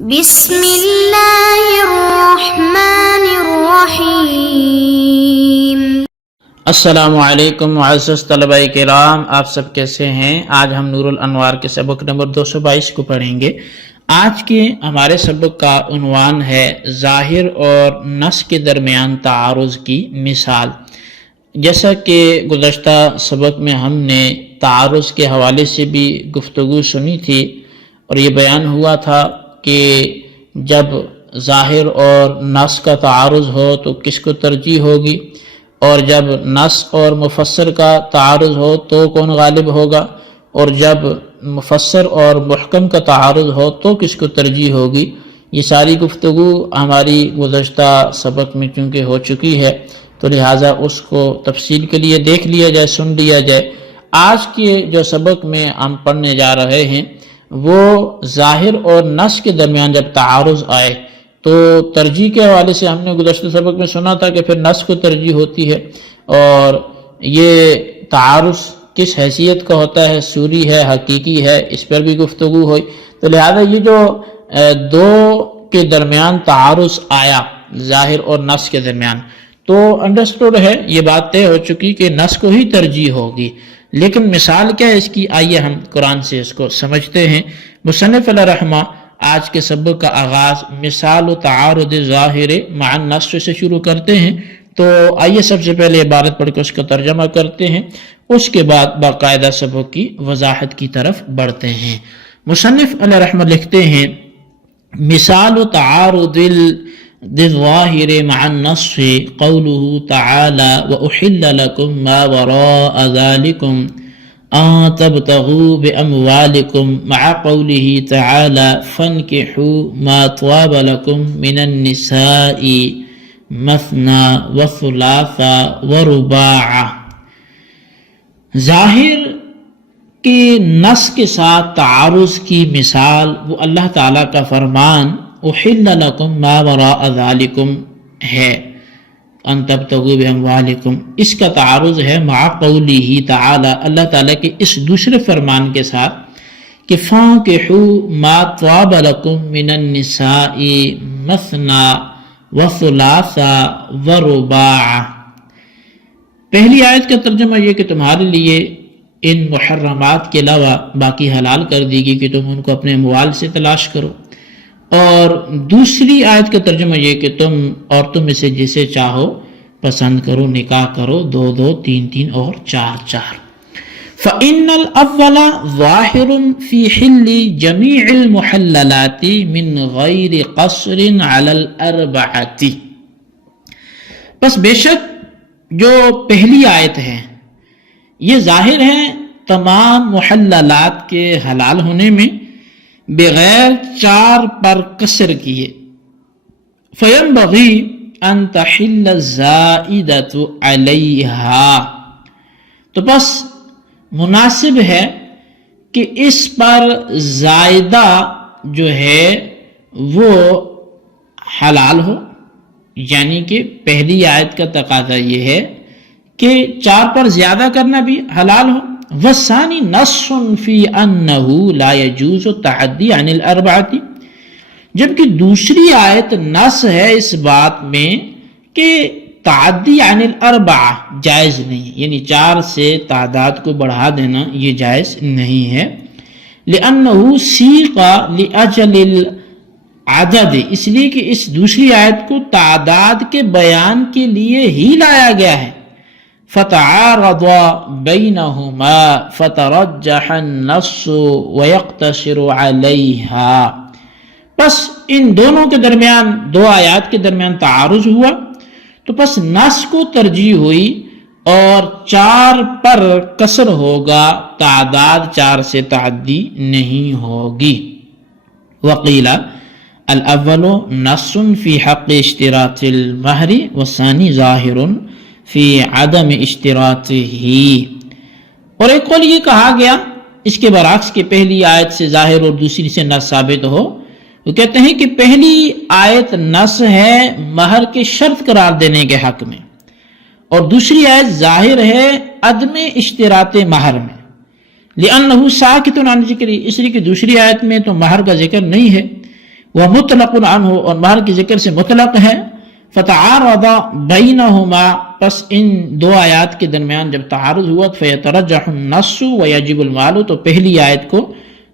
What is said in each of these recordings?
بسم اللہ الرحمن الرحیم۔ السلام علیکم معزز طلبہ کرام، آپ سب کیسے ہیں؟ آج ہم نور الانوار کے سبق نمبر 222 کو پڑھیں گے۔ آج کے ہمارے سبق کا عنوان ہے ظاہر اور نص کے درمیان تعارض کی مثال۔ جیسا کہ گزشتہ سبق میں ہم نے تعارض کے حوالے سے بھی گفتگو سنی تھی اور یہ بیان ہوا تھا کہ جب ظاہر اور نص کا تعارض ہو تو کس کو ترجیح ہوگی، اور جب نص اور مفسر کا تعارض ہو تو کون غالب ہوگا، اور جب مفسر اور محکم کا تعارض ہو تو کس کو ترجیح ہوگی۔ یہ ساری گفتگو ہماری گزشتہ سبق میں چونکہ ہو چکی ہے تو لہٰذا اس کو تفصیل کے لیے دیکھ لیا جائے، سن لیا جائے۔ آج کے جو سبق میں ہم پڑھنے جا رہے ہیں وہ ظاہر اور نص کے درمیان جب تعارض آئے تو ترجیح کے حوالے سے ہم نے گزشتہ سبق میں سنا تھا کہ پھر نص کو ترجیح ہوتی ہے، اور یہ تعارض کس حیثیت کا ہوتا ہے، سوری ہے، حقیقی ہے، اس پر بھی گفتگو ہوئی۔ تو لہذا یہ جو دو کے درمیان تعارض آیا ظاہر اور نص کے درمیان، تو انڈرسٹوڈ ہے، یہ بات طے ہو چکی کہ نص کو ہی ترجیح ہوگی، لیکن مثال کیا ہے اس کی؟ آئیے ہم قرآن سے اس کو سمجھتے ہیں۔ مصنف علیہ رحمہ آج کے سبق کا آغاز مثال و تعارض ظاہر مع النص سے شروع کرتے ہیں، تو آئیے سب سے پہلے عبارت پڑھ کے اس کا ترجمہ کرتے ہیں، اس کے بعد باقاعدہ سبق کی وضاحت کی طرف بڑھتے ہیں۔ مصنف علیہ رحمہ لکھتے ہیں مثال و تعارض الظاہر مع النص قوله تعالی وَأُحِلَّ لَكُم مَّا وَرَاءَ ذَلِكُمْ أَن تَبْتَغُوا بِأَمْوَالِكُمْ مع قوله تعالی فَانكِحُوا مَا طَابَ لَكُم مِّنَ النِّسَاءِ مَثْنَىٰ وَثُلَاثَ وَرُبَاعَ۔ ظاہر کے نص کے ساتھ تعارض کی مثال وہ اللہ تعالیٰ کا فرمان احل لکم ما وراء ذالکم ہے، ان تبتغوا باموالکم، اس کا تعارض ہے مع قولہ تعالی، اللہ تعالیٰ کے اس دوسرے فرمان کے ساتھ کہ فانکحوا ما طاب لکم من النساء مثنى وثلاث ورباع۔ پہلی آیت کا ترجمہ یہ کہ تمہارے لیے ان محرمات کے علاوہ باقی حلال کر دی گئی کہ تم ان کو اپنے اموال سے تلاش کرو، اور دوسری آیت کا ترجمہ یہ کہ تم عورتوں میں سے جسے چاہو پسند کرو، نکاح کرو، 2 2 3 3 اور 4 4۔ فَإِنَّ الْأَوَّلَ ظَاهِرٌ فِي حِلِّ جَمِيعِ الْمُحَلَّلَاتِ مِنْ غَيْرِ قَصْرٍ عَلَى الْأَرْبَعَةِ۔ بس بے شک جو پہلی آیت ہے یہ ظاہر ہے تمام محللات کے حلال ہونے میں بغیر 4 پر قصر کیے۔ فَيَنْبَغِي أَن تَحِلَّ الزَّائِدَةُ عَلَيْهَا، تو بس مناسب ہے کہ اس پر زائدہ جو ہے وہ حلال ہو، یعنی کہ پہلی آیت کا تقاضا یہ ہے کہ 4 پر زیادہ کرنا بھی حلال ہو۔ وَالثَّانِي نَصٌّ فِي أَنَّهُ لَا يَجُوزُ التَّعَدِّي عَنِ الْأَرْبَعَةِ، جبکہ دوسری آیت نص ہے اس بات میں کہ تعدی عن الاربعہ جائز نہیں، یعنی 4 سے تعداد کو بڑھا دینا یہ جائز نہیں ہے۔ لِأَنَّهُ سِيقَ لِأَجَلِ الْعَدَدِ، اس لیے کہ اس دوسری آیت کو تعداد کے بیان کے لیے ہی لایا گیا ہے۔ فَتَعَارَضَ بَيْنَهُمَا فَتَرَجَّحَ النَّصُّ وَيَقْتَصِرُ عَلَيْهَا، پس ان دونوں کے درمیان، 2 آیات کے درمیان تعارض ہوا تو پس نص کو ترجیح ہوئی اور 4 پر قصر ہوگا، تعداد 4 سے تعدی نہیں ہوگی۔ وقیل الاول نص فی حق اشتراط المہر والثانی ظاہر فی عدم اشتراطہ، اور ایک قول یہ کہا گیا اس کے برعکس کہ پہلی آیت سے ظاہر اور دوسری سے نص ثابت ہو۔ وہ کہتے ہیں کہ پہلی آیت نص ہے مہر کے شرط قرار دینے کے حق میں، اور دوسری آیت ظاہر ہے عدم اشتراط مہر میں۔ لِأَنَّهُ سَاكِتٌ عَنْ ذِكْرِ، اس لیے کہ دوسری آیت میں تو مہر کا ذکر نہیں ہے، ومطلق عنہ اور مہر کے ذکر سے مطلق ہے، فتعارض بینہما پس ان دو آیات کے درمیان جب تعارض ہوا فیترجح النص ویجب المال، تو پہلی آیت کو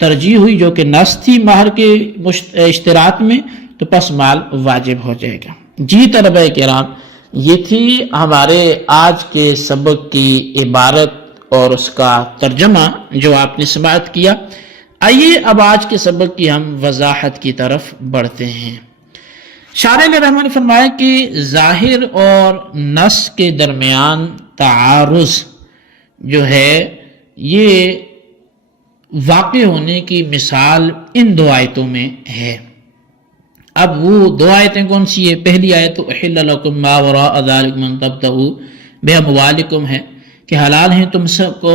ترجیح ہوئی جو کہ نص تھی مہر کے اشتراط میں، تو پس مال واجب ہو جائے گا۔ جی طلبہ کرام، یہ تھی ہمارے آج کے سبق کی عبارت اور اس کا ترجمہ جو آپ نے سماعت کیا۔ آئیے اب آج کے سبق کی ہم وضاحت کی طرف بڑھتے ہیں۔ شارح علیہ رحمہ نے فرمایا کہ ظاہر اور نص کے درمیان تعارض جو ہے یہ واقع ہونے کی مثال ان دو آیتوں میں ہے۔ اب وہ دو آیتیں کون سی ہے؟ پہلی آیت احل لکم ما وراء ذلکم ان تبتغوا باموالکم ہے کہ حلال ہیں تم سب کو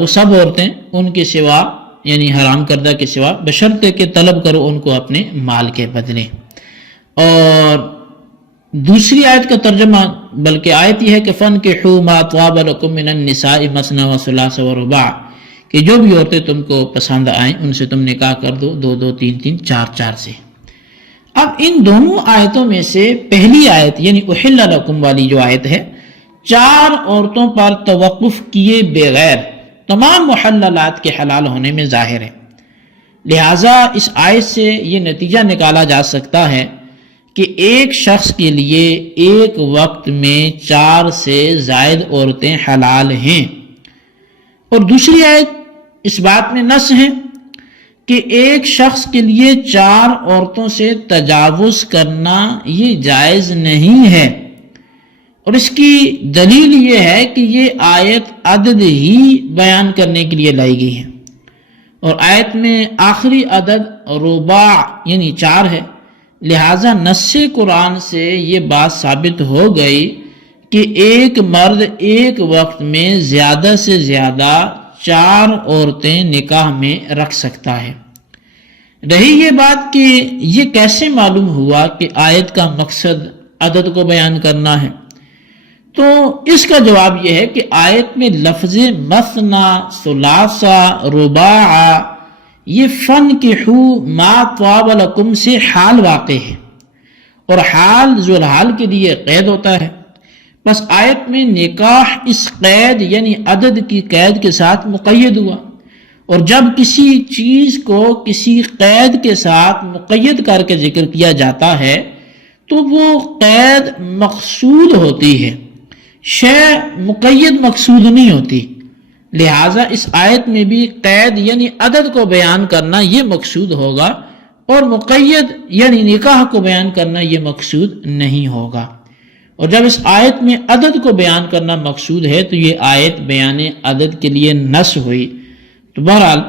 وہ سب عورتیں ان کے سوا، یعنی حرام کردہ کے سوا، بشرطے کہ طلب کرو ان کو اپنے مال کے بدلے۔ اور دوسری آیت کا ترجمہ بلکہ آیت یہ ہے کہ فَانْكِحُوا مَا طَابَ لَكُم مِّنَ النِّسَاءِ مَثْنَىٰ وَثُلَاثَ وَرُبَاعَ کہ جو بھی عورتیں تم کو پسند آئیں ان سے تم نکاح کر دو، دو دو تین تین چار چار سے۔ اب ان دونوں آیتوں میں سے پہلی آیت یعنی احل لکم والی جو آیت ہے، چار عورتوں پر توقف کیے بغیر تمام محللات کے حلال ہونے میں ظاہر ہے۔ لہٰذا اس آیت سے یہ نتیجہ نکالا جا سکتا ہے کہ ایک شخص کے لیے ایک وقت میں 4 سے زائد عورتیں حلال ہیں۔ اور دوسری آیت اس بات میں نص ہے کہ ایک شخص کے لیے 4 عورتوں سے تجاوز کرنا یہ جائز نہیں ہے، اور اس کی دلیل یہ ہے کہ یہ آیت عدد ہی بیان کرنے کے لیے لائی گئی ہے، اور آیت میں آخری عدد رباع یعنی 4 ہے۔ لہٰذا نص قرآن سے یہ بات ثابت ہو گئی کہ ایک مرد ایک وقت میں زیادہ سے زیادہ 4 عورتیں نکاح میں رکھ سکتا ہے۔ رہی یہ بات کہ یہ کیسے معلوم ہوا کہ آیت کا مقصد عدد کو بیان کرنا ہے، تو اس کا جواب یہ ہے کہ آیت میں لفظ مثنا، ثلاثہ، رباع یہ فَانْكِحُوا مَا طَابَ لَكُم سے حال واقع ہے، اور حال ذو الحال کے لیے قید ہوتا ہے۔ بس آیت میں نکاح اس قید یعنی عدد کی قید کے ساتھ مقید ہوا، اور جب کسی چیز کو کسی قید کے ساتھ مقید کر کے ذکر کیا جاتا ہے تو وہ قید مقصود ہوتی ہے، شے مقید مقصود نہیں ہوتی۔ لہٰذا اس آیت میں بھی قید یعنی عدد کو بیان کرنا یہ مقصود ہوگا، اور مقید یعنی نکاح کو بیان کرنا یہ مقصود نہیں ہوگا۔ اور جب اس آیت میں عدد کو بیان کرنا مقصود ہے تو یہ آیت بیان عدد کے لیے نص ہوئی۔ تو بہرحال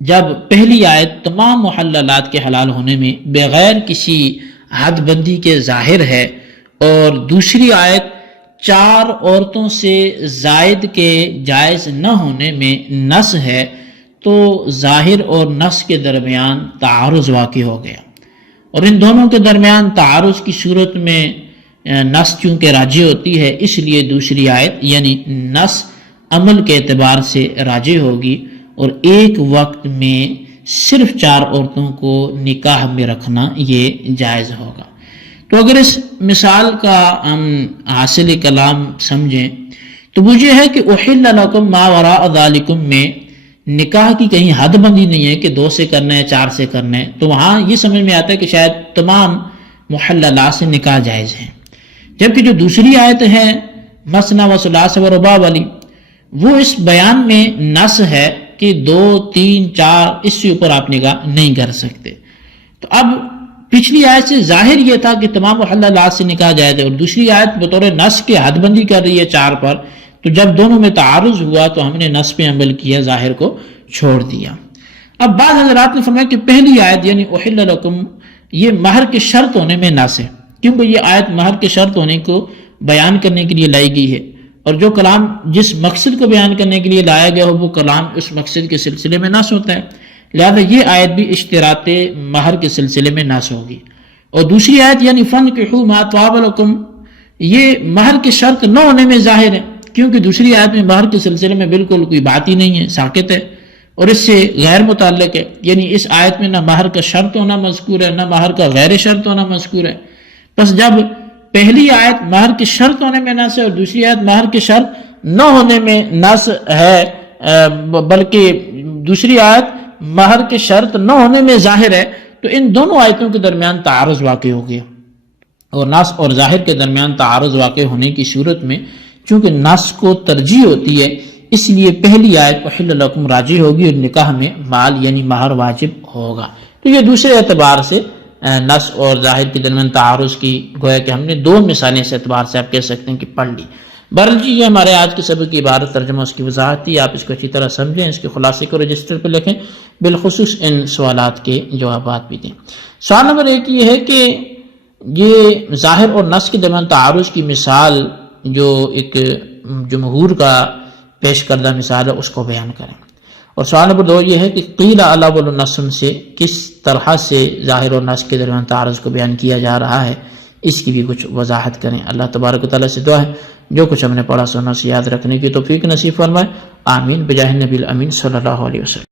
جب پہلی آیت تمام محللات کے حلال ہونے میں بغیر کسی حد بندی کے ظاہر ہے، اور دوسری آیت 4 عورتوں سے زائد کے جائز نہ ہونے میں نص ہے، تو ظاہر اور نص کے درمیان تعارض واقع ہو گیا، اور ان دونوں کے درمیان تعارض کی صورت میں نص چونکہ راجع ہوتی ہے، اس لیے دوسری آیت یعنی نص عمل کے اعتبار سے راجع ہوگی، اور ایک وقت میں صرف 4 عورتوں کو نکاح میں رکھنا یہ جائز ہوگا۔ تو اگر اس مثال کا ہم حاصل کلام سمجھیں تو وہ یہ ہے کہ احل لکم ما وراء ذالکم میں نکاح کی کہیں حد بندی نہیں ہے کہ 2 سے کرنا ہے 4 سے کرنا ہے، تو وہاں یہ سمجھ میں آتا ہے کہ شاید تمام محللات سے نکاح جائز ہیں۔ جبکہ جو دوسری آیت ہے مثنا و ثلاث و رباع والی، وہ اس بیان میں نص ہے کہ 2 3 4 اس سے اوپر آپ نکاح نہیں کر سکتے۔ تو اب پچھلی آیت سے ظاہر یہ تھا کہ تمام محللات سے نکاح جائز ہے، اور دوسری آیت بطور نص کے حد بندی کر رہی ہے 4 پر، تو جب دونوں میں تعارض ہوا تو ہم نے نص پہ عمل کیا، ظاہر کو چھوڑ دیا۔ اب بعض حضرات نے فرمایا کہ پہلی آیت یعنی احل لکم یہ مہر کے شرط ہونے میں نص ہے، کیونکہ یہ آیت مہر کے شرط ہونے کو بیان کرنے کے لیے لائی گئی ہے، اور جو کلام جس مقصد کو بیان کرنے کے لیے لایا گیا ہو وہ کلام اس مقصد کے سلسلے میں نص ہوتا ہے، لہذا یہ آیت بھی اشتراط مہر کے سلسلے میں نص ہوگی۔ اور دوسری آیت یعنی فَانْكِحُوا مَا طَابَ لَكُم یہ مہر کے شرط نہ ہونے میں ظاہر ہے، کیونکہ دوسری آیت میں مہر کے سلسلے میں بالکل کوئی بات ہی نہیں ہے، ساکت ہے، اور اس سے غیر متعلق ہے، یعنی اس آیت میں نہ مہر کا شرط ہونا مذکور ہے نہ مہر کا غیر شرط ہونا مذکور ہے۔ بس جب پہلی آیت مہر کے شرط ہونے میں نص ہے اور دوسری آیت مہر کے شرط نہ ہونے میں نص ہے، بلکہ دوسری آیت مہر کے شرط نہ ہونے میں ظاہر ہے، تو ان دونوں آیتوں کے درمیان تعارض واقع ہو گیا، اور نص اور ظاہر کے درمیان تعارض واقع ہونے کی صورت میں چونکہ نص کو ترجیح ہوتی ہے، اس لیے پہلی آیت احل لکم راجی ہوگی اور نکاح میں مال یعنی مہر واجب ہوگا۔ تو یہ دوسرے اعتبار سے نص اور ظاہر کے درمیان تعارض کی گویا کہ ہم نے دو مثالیں اس اعتبار سے آپ کہہ سکتے ہیں کہ پڑھ لی۔ بہرحال جی یہ ہمارے آج کے سبق کی عبارت ترجمہ اس کی وضاحت تھی، آپ اس کو اچھی طرح سمجھیں، اس کے خلاصے کو رجسٹر پہ لکھیں، بالخصوص ان سوالات کے جوابات بھی دیں۔ سوال نمبر 1 یہ ہے کہ یہ ظاہر اور نص کے درمیان تعارض کی مثال جو ایک جمہور کا پیش کردہ مثال ہے اس کو بیان کریں، اور سوال نمبر 2 یہ ہے کہ قیل علاوہ النصم سے کس طرح سے ظاہر اور نص کے درمیان تعارض کو بیان کیا جا رہا ہے، اس کی بھی کچھ وضاحت کریں۔ اللہ تبارک و تعالیٰ سے دعا ہے جو کچھ ہم نے پڑھا سنا سے یاد رکھنے کی توفیق نصیب فرمائے، آمین بجاہ نبی الامین صلی اللہ علیہ وسلم۔